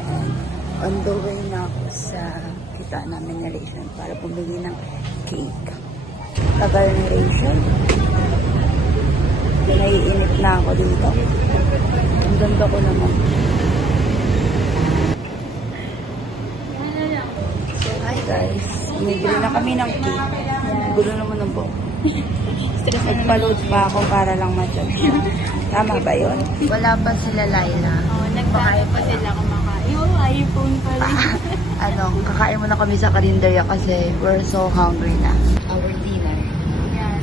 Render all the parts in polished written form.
And on the way na ako sa kita namin na Ration para bumili ng cake. Tagal na Ration. Naiinit na ako dito. Ang ganda ko naman. So, hi guys. Bumibili na kami ng cake. Gulo naman ng buhok. Nagpa-load pa ako para lang ma-judge siya. Tama ba yun? Wala pa sila Laila. Oo, nagkakain pa sila kumakain. Yung iPhone pa rin. Kakain muna kami sa karinderya kasi we're so hungry na. Our dinner. Yes.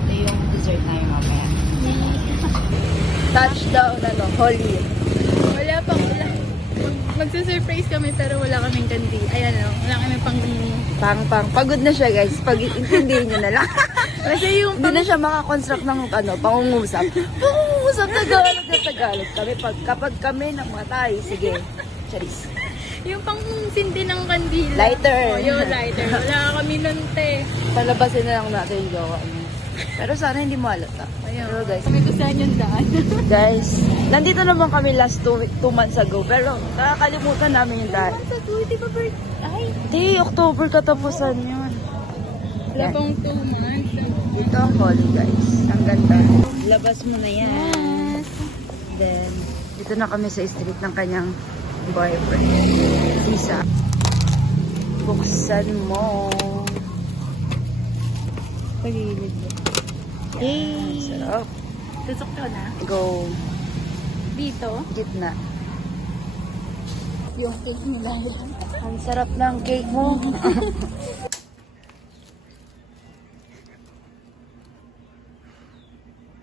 Ito yung dessert namin mamaya. Touchdown, Holy. Wala pang wala. Magsusurprise kami pero wala kaming kandi. Ayan wala kami pang... Pagod na siya guys. Pag intindihin nyo na lang. Kasi yung Hindi na siya makakonstruct ng pangungusap. Pangungusap, Tagalog na Tagalog. Kapag kami ng mga tayo, sige. Charis. yung pang sindi ng kandila. Lighter. Oh, yung lighter. Wala kami nun, te. Palabasin na lang natin yung gawa niya. Pero sana hindi mo halata. Ayun. Pero guys, Kami gusto yung daan. guys, nandito naman kami last 2 months ago. Pero nakakalimutan namin yung dahil. Sa di ba birthday? Ay, Di, October katapusan yun. wala Yan. pang 2 months. Ito ang Holy guys. Ang ganda. Labas mo na yan. Yes. Then, dito na kami sa street ng kanyang boyfriend. Isa. Buksan mo. Pagilid mo. Yay! Sarap. Tusok ko na. Go. Dito, Gitna. yung cake nila. Ang sarap ng cake mo.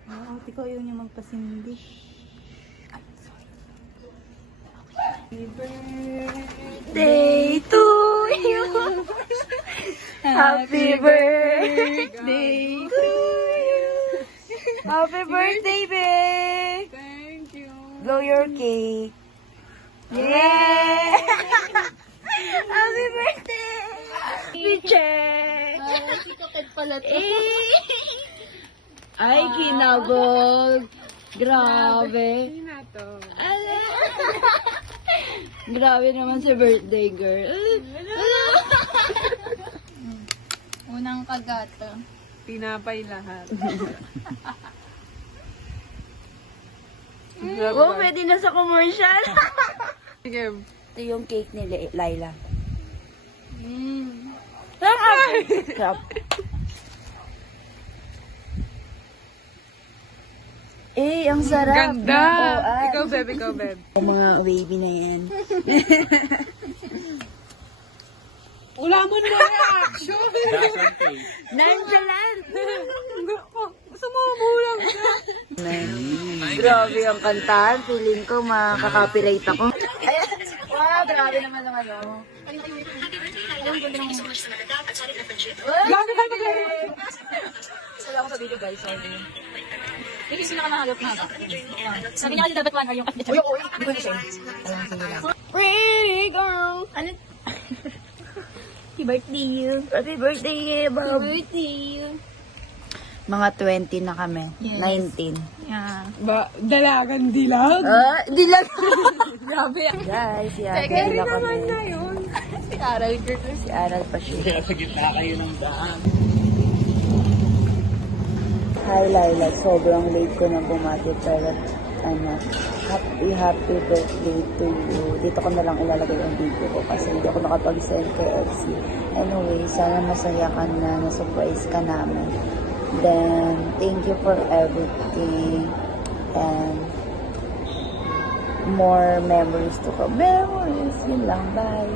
Ate ko yun yung magpasindi. Happy Day to you. Happy birthday to you. Happy birthday, babe. Thank you. Blow your cake. Yeah! Happy birthday! Picture! Sikapad pala to. Ay, kinabog. Grabe. na to. Ala. Grabe naman si birthday girl. Unang kagato. Tinapay lahat. Oh, pwede na sa commercial. Sige. Ito yung cake ni Laila. Mm. Sarap. Eh, ang sarap. Ganda! Oo, ay. Ikaw, Beb. Ikaw, Beb. Yung mga wavy na yan. Ulamon mo reaction! Nonchalant! Gusto mo bulang ka? Grabe ang kantahan. Feeling ko makaka-copyright ako. Ayan. Wow, grabe naman naman. Grabe ka mag-react! Wala ako sa video guys. Sorry. Yung sino ka nahalap na. Sabi niya kasi dapat 1 hour yung Uy, uy. Hindi ko na-share. Pretty girl. Ano? Happy birthday you. Happy birthday, Happy Bob. birthday you. Mga 20 na kami. Yes. 19. Yeah. Dalagan dilag? Di lang. Grabe yan. Guys, yan. Teka, Kaya na kami. yun. Si Aral girl. Si Aral pa siya. Sa gitna kayo ng daan. Hi, Laila. Sobrang late ko na bumati. Pero, happy birthday to you. Dito ko na lang ilalagay ang video ko kasi hindi ako nakapag-send kay FC. Anyway, sana masaya ka na. Na-surprise ka namin. Then, thank you for everything. And, more memories to come. Memories. Yun lang. Bye.